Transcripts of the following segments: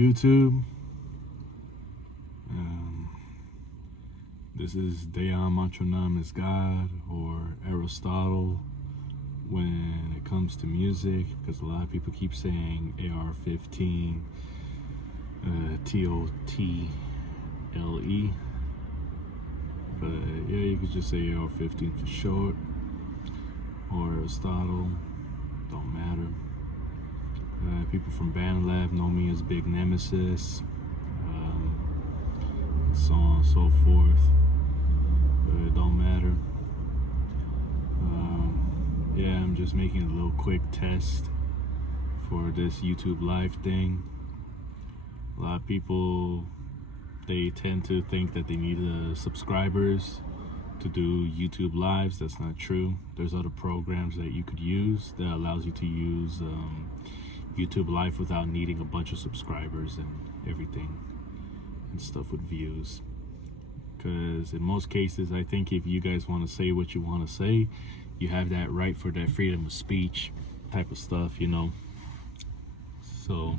YouTube. This is Deum Matronamus God, or Aristotle when it comes to music, because a lot of people keep saying AR-15, TOTLE, but yeah, you could just say AR-15 for short, or Aristotle, don't matter. People from BandLab know me as Big Nemesis, so on and so forth, but it don't matter. Yeah, I'm just making a little quick test for this YouTube live thing. A lot of people, they tend to think that they need subscribers to do YouTube lives. That's not true. There's other programs that you could use that allows you to use YouTube live without needing a bunch of subscribers and everything and stuff with views. Because in most cases, I think if you guys want to say what you want to say, you have that right for that freedom of speech type of stuff, you know. So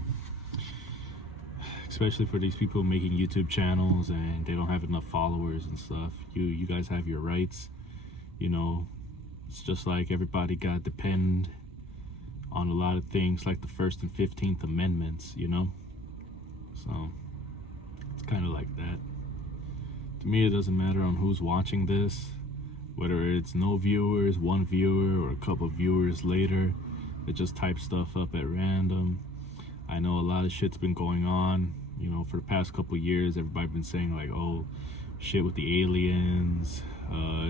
especially for these people making YouTube channels and they don't have enough followers and stuff, you guys have your rights, you know. It's just like everybody got to depend on a lot of things, like the First and 15th Amendments, you know. So it's kind of like that. To me, it doesn't matter on who's watching this, whether it's no viewers, one viewer, or a couple of viewers later that just type stuff up at random. I know a lot of shit's been going on, you know, for the past couple of years. Everybody's been saying like, oh, shit with the aliens,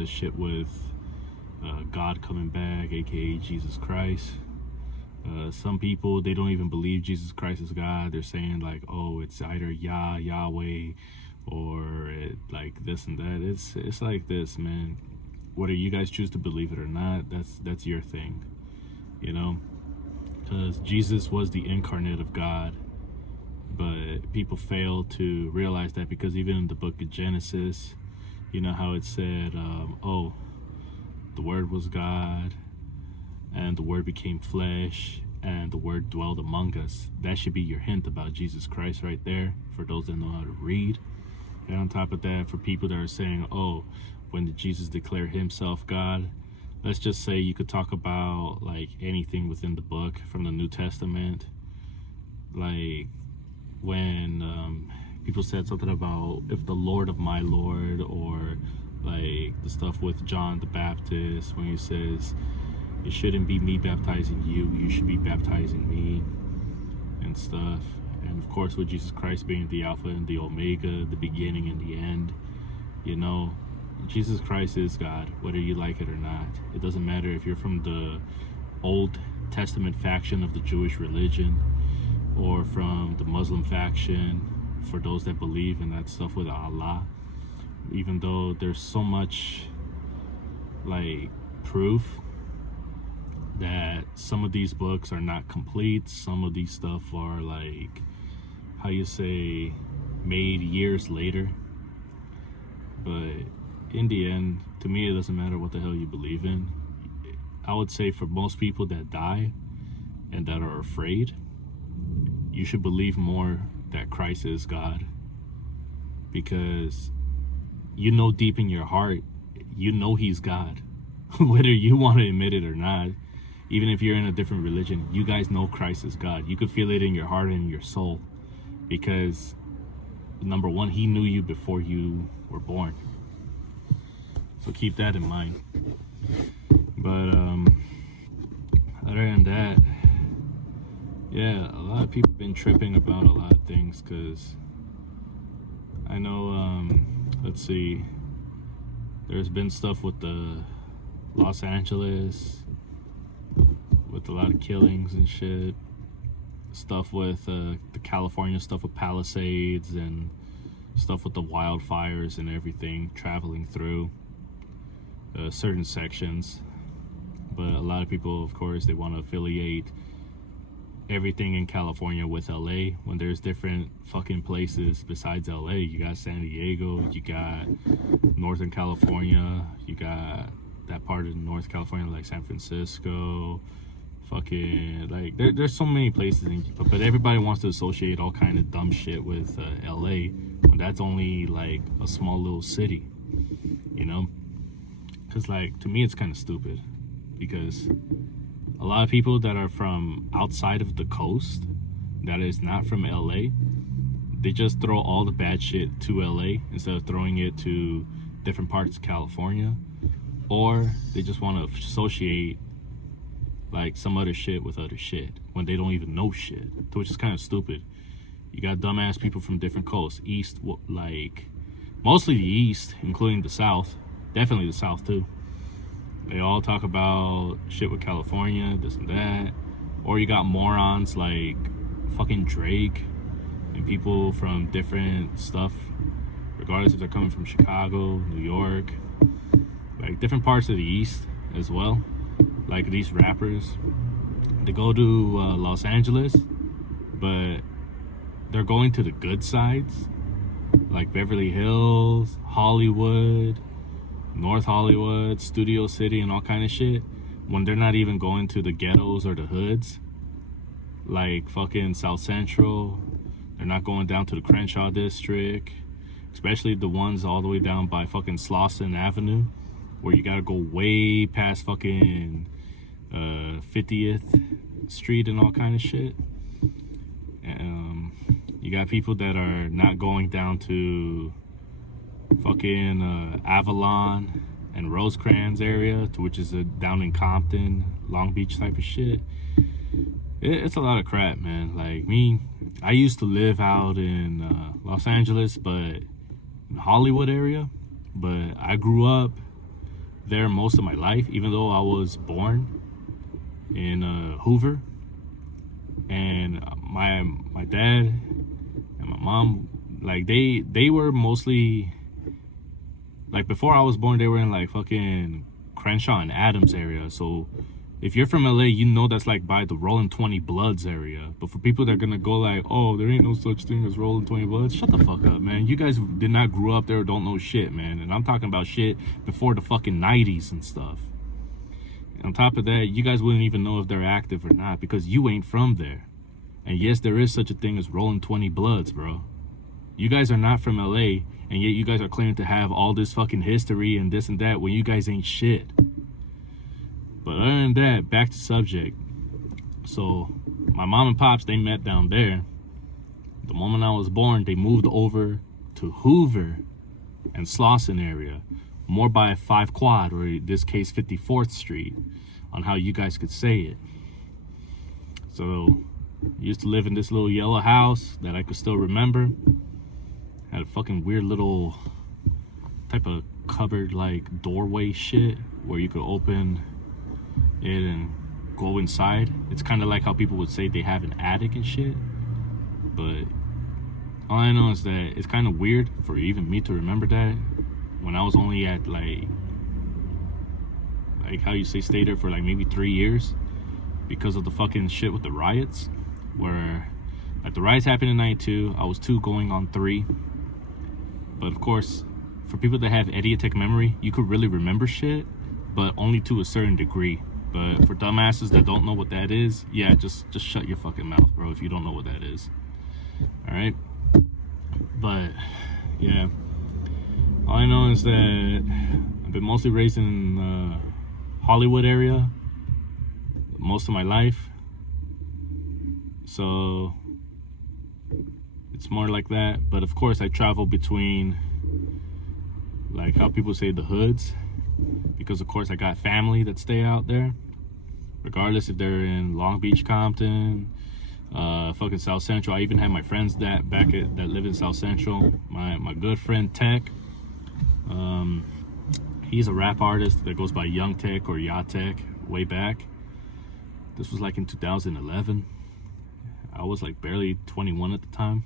shit with God coming back, aka Jesus Christ. Some people, they don't even believe Jesus Christ is God. They're saying like, oh, it's either Yahweh, or like this and that. It's like this, man. Whether you guys choose to believe it or not, that's your thing, you know. Because Jesus was the incarnate of God, but people fail to realize that, because even in the book of Genesis, you know how it said, oh, the Word was God, and the Word became flesh, and the Word dwelled among us. That should be your hint about Jesus Christ right there, for those that know how to read. And on top of that, for people that are saying, oh, when did Jesus declare himself God? Let's just say you could talk about like anything within the book from the New Testament. Like when people said something about if the Lord of my Lord, or like the stuff with John the Baptist when he says, it shouldn't be me baptizing you, you should be baptizing me and stuff. And of course with Jesus Christ being the Alpha and the Omega, the beginning and the end, you know, Jesus Christ is God, whether you like it or not. It doesn't matter if you're from the Old Testament faction of the Jewish religion, or from the Muslim faction, for those that believe in that stuff with Allah. Even though there's so much like proof that some of these books are not complete, some of these stuff are like, how you say, made years later. But in the end, to me, it doesn't matter what the hell you believe in. I would say for most people that die and that are afraid, you should believe more that Christ is God. Because you know deep in your heart, you know he's God. Whether you want to admit it or not, even if you're in a different religion, you guys know Christ is God. You could feel it in your heart and in your soul. Because, number one, he knew you before you were born. So keep that in mind. But other than that, yeah, a lot of people have been tripping about a lot of things, because I know, let's see, there's been stuff with the Los Angeles, with a lot of killings and shit, stuff with the California stuff with Palisades, and stuff with the wildfires and everything traveling through certain sections. But a lot of people, of course, they want to affiliate everything in California with LA, when there's different fucking places besides LA. You got San Diego, you got Northern California, you got that part of North California like San Francisco, fucking like there's so many places but everybody wants to associate all kind of dumb shit with LA when that's only like a small little city, you know? Because like to me it's kind of stupid, because a lot of people that are from outside of the coast that is not from LA, they just throw all the bad shit to LA instead of throwing it to different parts of California, or they just want to associate like some other shit with other shit when they don't even know shit, which is kind of stupid. You got dumbass people from different coasts, east, like mostly the east, including the south, definitely the south too. They all talk about shit with California, this and that. Or you got morons like fucking Drake and people from different stuff, regardless if they're coming from Chicago, New York, like different parts of the east as well. Like these rappers, they go to Los Angeles, but they're going to the good sides, like Beverly Hills, Hollywood, North Hollywood, Studio City, and all kind of shit, when they're not even going to the ghettos or the hoods, like fucking South Central. They're not going down to the Crenshaw district, especially the ones all the way down by fucking Slauson Avenue, where you gotta go way past fucking 50th Street and all kind of shit. You got people that are not going down to fucking Avalon and Rosecrans area, which is down in Compton, Long Beach type of shit. It's a lot of crap, man. Like me, I used to live out in Los Angeles, but in Hollywood area, but I grew up there most of my life, even though I was born in Hoover. And my dad and my mom, like they were mostly, like before I was born, they were in like fucking Crenshaw and Adams area. So if you're from LA, you know that's like by the Rolling 20 Bloods area. But for people that are gonna go like, oh, there ain't no such thing as Rolling 20 Bloods, shut the fuck up, man. You guys did not grow up there or don't know shit, man. And I'm talking about shit before the fucking 90s and stuff. And on top of that, you guys wouldn't even know if they're active or not because you ain't from there. And yes, there is such a thing as Rolling 20 Bloods, bro. You guys are not from LA, and yet you guys are claiming to have all this fucking history and this and that when you guys ain't shit. But other than that, back to subject. So my mom and pops, they met down there. The moment I was born, they moved over to Hoover and Slauson area, more by 5 Quad, or in this case 54th Street, on how you guys could say it. So I used to live in this little yellow house that I could still remember. Had a fucking weird little type of cupboard like doorway shit where you could open it and go inside. It's kind of like how people would say they have an attic and shit, but all I know is that it's kind of weird for even me to remember that when I was only at like how you say stay there for like maybe 3 years because of the fucking shit with the riots, where like the riots happened in 92. I was 2 going on 3. But of course, for people that have idiotic memory, you could really remember shit, but only to a certain degree. But for dumbasses that don't know what that is, yeah, just shut your fucking mouth, bro, if you don't know what that is. All right? But yeah, all I know is that I've been mostly raised in the Hollywood area most of my life. So it's more like that. But of course I travel between, like how people say, the hoods, because of course I got family that stay out there, regardless if they're in Long Beach, Compton, fucking South Central. I even have my friends that live in South Central. My good friend Tech, he's a rap artist that goes by Young Tech or Ya Tech way back. This was like in 2011. I was like barely 21 at the time.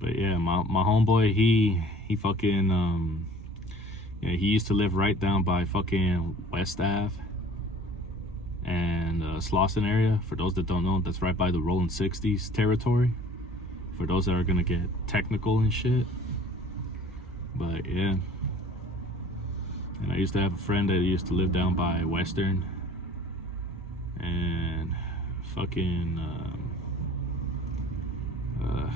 But yeah, my homeboy, he fucking yeah, he used to live right down by fucking West Ave and Slauson area. For those that don't know, that's right by the Rolling 60s territory, for those that are gonna get technical and shit. But yeah, and I used to have a friend that used to live down by Western, and fucking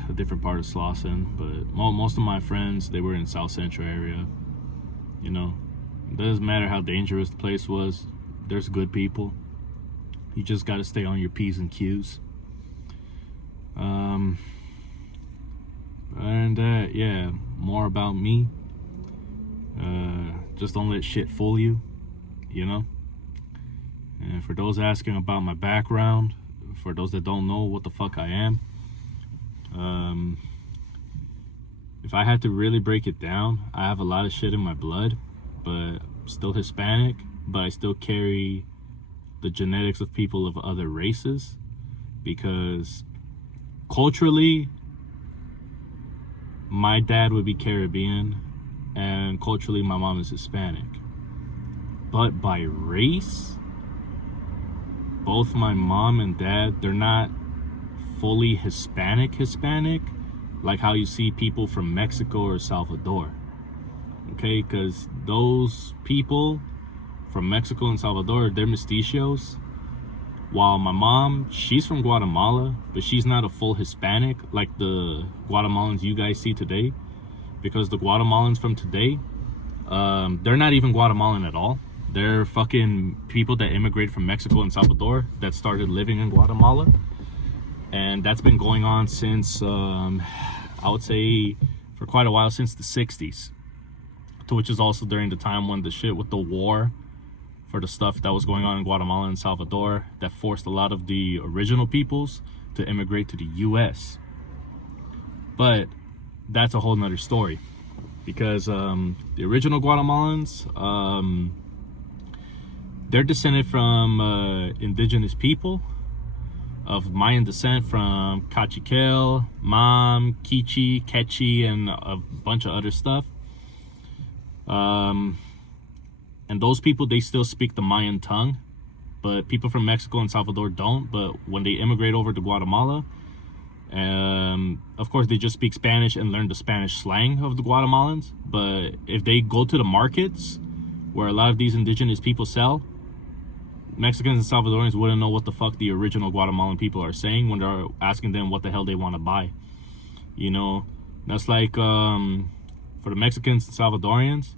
a different part of Slauson, but most of my friends, they were in South Central area. You know, it doesn't matter how dangerous the place was. There's good people. You just got to stay on your P's and Q's. Yeah, more about me. Just don't let shit fool you, you know? And for those asking about my background, for those that don't know what the fuck I am, if I had to really break it down, I have a lot of shit in my blood, but still Hispanic, but I still carry the genetics of people of other races, because culturally, my dad would be Caribbean, and culturally my mom is Hispanic. But by race, both my mom and dad, they're not fully Hispanic, like how you see people from Mexico or Salvador. Okay, because those people from Mexico and Salvador, they're mestizos. While my mom, she's from Guatemala, but she's not a full Hispanic like the Guatemalans you guys see today. Because the Guatemalans from today, they're not even Guatemalan at all. They're fucking people that immigrated from Mexico and Salvador that started living in Guatemala. And that's been going on since, I would say, for quite a while, since the 60s. To which is also during the time when the shit with the war for the stuff that was going on in Guatemala and Salvador that forced a lot of the original peoples to immigrate to the US. But that's a whole nother story, because the original Guatemalans, they're descended from indigenous people of Mayan descent from Cachiquel, Mam, Quiche, Quechua, and a bunch of other stuff. And those people, they still speak the Mayan tongue, but people from Mexico and Salvador don't. But when they immigrate over to Guatemala, of course they just speak Spanish and learn the Spanish slang of the Guatemalans. But if they go to the markets where a lot of these indigenous people sell, Mexicans and Salvadorians wouldn't know what the fuck the original Guatemalan people are saying when they're asking them what the hell they want to buy. You know, that's like for the Mexicans and Salvadorians,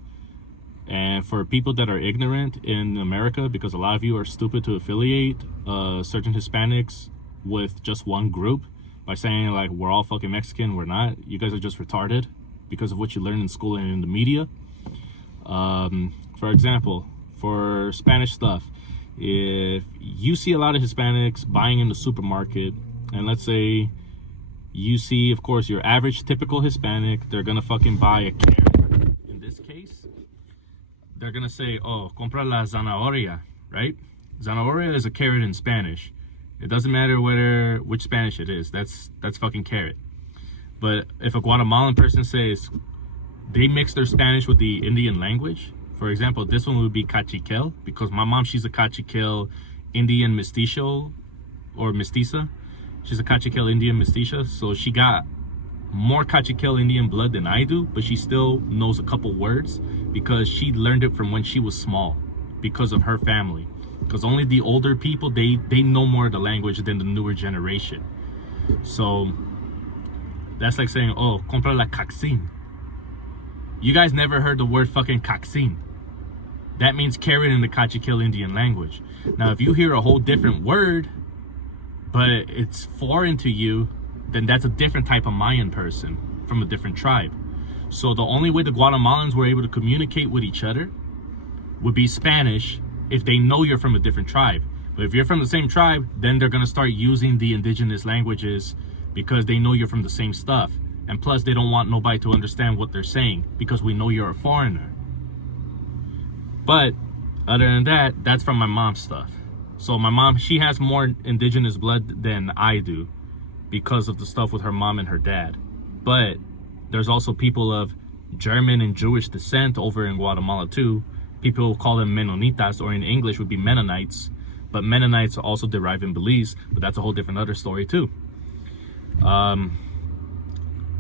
and for people that are ignorant in America, because a lot of you are stupid to affiliate certain Hispanics with just one group by saying like we're all fucking Mexican. We're not. You guys are just retarded because of what you learn in school and in the media. For example, for Spanish stuff, if you see a lot of Hispanics buying in the supermarket, and let's say you see, of course, your average typical Hispanic, they're gonna fucking buy a carrot. In this case, they're gonna say, oh, compra la zanahoria, right? Zanahoria is a carrot in Spanish. It doesn't matter which Spanish it is. That's fucking carrot. But if a Guatemalan person says, they mix their Spanish with the Indian language. For example, this one would be Cachiquel, because my mom, she's a Cachiquel Indian mestizo or mestiza. She's a Cachiquel Indian mestiza, so she got more Cachiquel Indian blood than I do, but she still knows a couple words because she learned it from when she was small because of her family. Because only the older people, they know more of the language than the newer generation. So that's like saying, oh, compra la caxin. You guys never heard the word fucking caxin. That means carrot in the Cachiquel Indian language. Now, if you hear a whole different word, but it's foreign to you, then that's a different type of Mayan person from a different tribe. So the only way the Guatemalans were able to communicate with each other would be Spanish if they know you're from a different tribe. But if you're from the same tribe, then they're gonna start using the indigenous languages because they know you're from the same stuff. And plus, they don't want nobody to understand what they're saying because we know you're a foreigner. But other than that, that's from my mom's stuff. So my mom, she has more indigenous blood than I do because of the stuff with her mom and her dad. But there's also people of German and Jewish descent over in Guatemala too. People call them Menonitas, or in English would be Mennonites. But Mennonites also derive in Belize, but that's a whole different other story too.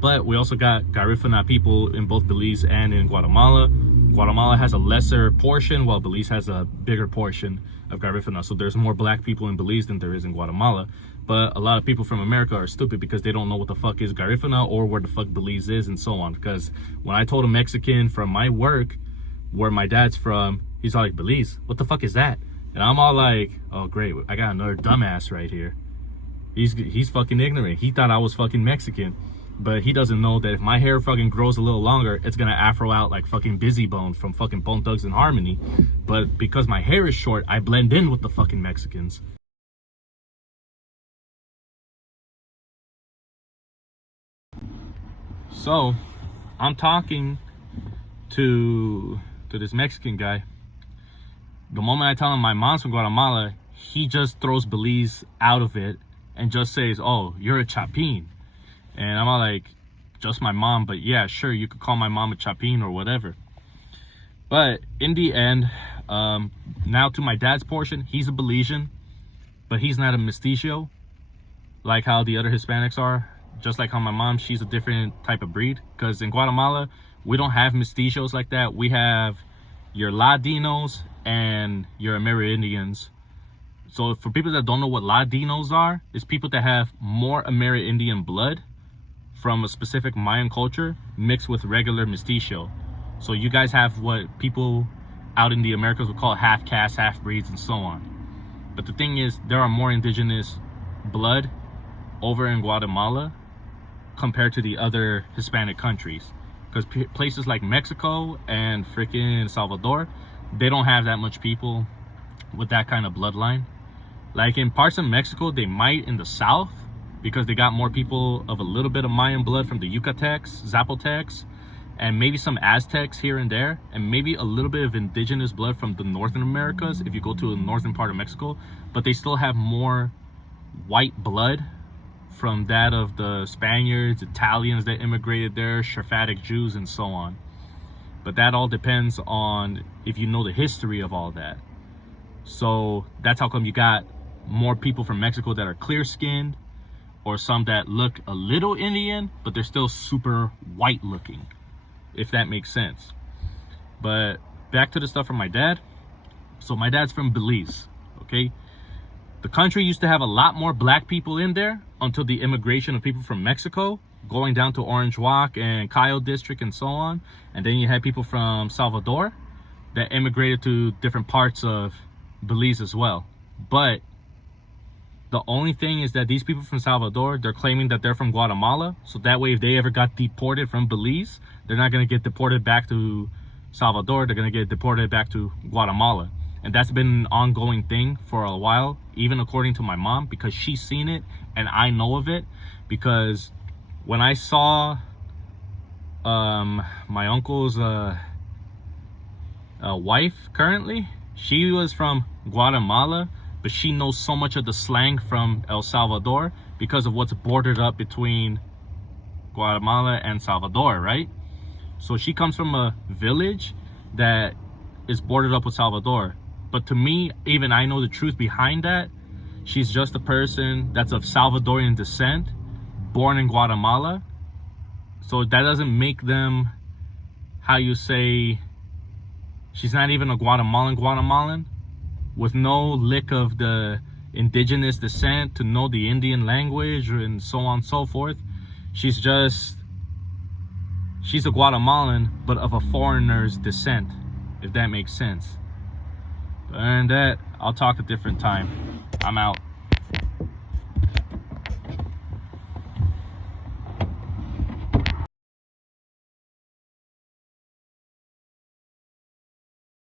But we also got Garifuna people in both Belize and in Guatemala. Guatemala has a lesser portion, while Belize has a bigger portion of Garifuna. So there's more black people in Belize than there is in Guatemala. But a lot of people from America are stupid because they don't know what the fuck is Garifuna or where the fuck Belize is and so on. Because when I told a Mexican from my work where my dad's from, he's all like, Belize? What the fuck is that? And I'm all like, oh great, I got another dumbass right here. He's fucking ignorant. He thought I was fucking Mexican. But he doesn't know that if my hair fucking grows a little longer, it's gonna afro out like fucking Busy Bone from fucking Bone Thugs and Harmony. But because my hair is short, I blend in with the fucking Mexicans. So, I'm talking to this Mexican guy. The moment I tell him my mom's from Guatemala, he just throws Belize out of it and just says, oh, you're a Chapin. And I'm all like, just my mom, but yeah, sure, you could call my mom a Chapin or whatever. But in the end, now to my dad's portion, he's a Belizean, but he's not a mestizo like how the other Hispanics are. Just like how my mom, she's a different type of breed. Because in Guatemala, we don't have mestizos like that. We have your Ladinos and your Amerindians. So for people that don't know what Ladinos are, it's people that have more Amerindian blood from a specific Mayan culture mixed with regular mestizo. So you guys have what people out in the Americas would call half caste, half breeds, and so on. But the thing is, there are more indigenous blood over in Guatemala compared to the other Hispanic countries. Because places like Mexico and freaking Salvador, they don't have that much people with that kind of bloodline. Like in parts of Mexico, they might in the south, because they got more people of a little bit of Mayan blood from the Yucatecs, Zapotecs, and maybe some Aztecs here and there, and maybe a little bit of indigenous blood from the northern Americas if you go to the northern part of Mexico. But they still have more white blood from that of the Spaniards, Italians that immigrated there, Sephardic Jews, and so on. But that all depends on if you know the history of all that. So that's how come you got more people from Mexico that are clear-skinned, or some that look a little Indian, but they're still super white looking, if that makes sense. But back to the stuff from my dad. So my dad's from Belize, okay? The country used to have a lot more black people in there until the immigration of people from Mexico, going down to Orange Walk and Cayo District and so on. And then you had people from Salvador that immigrated to different parts of Belize as well. But the only thing is that these people from Salvador, they're claiming that they're from Guatemala. So that way, if they ever got deported from Belize, they're not going to get deported back to Salvador. They're going to get deported back to Guatemala. And that's been an ongoing thing for a while, even according to my mom, because she's seen it and I know of it. Because when I saw my uncle's wife currently, she was from Guatemala, but she knows so much of the slang from El Salvador because of what's bordered up between Guatemala and Salvador, right? So she comes from a village that is bordered up with Salvador. But to me, even I know the truth behind that. She's just a person that's of Salvadorian descent, born in Guatemala. So that doesn't make them, how you say, she's not even a Guatemalan with no lick of the indigenous descent to know the Indian language and so on and so forth. She's a Guatemalan, but of a foreigner's descent, if that makes sense. And that, I'll talk a different time. I'm out.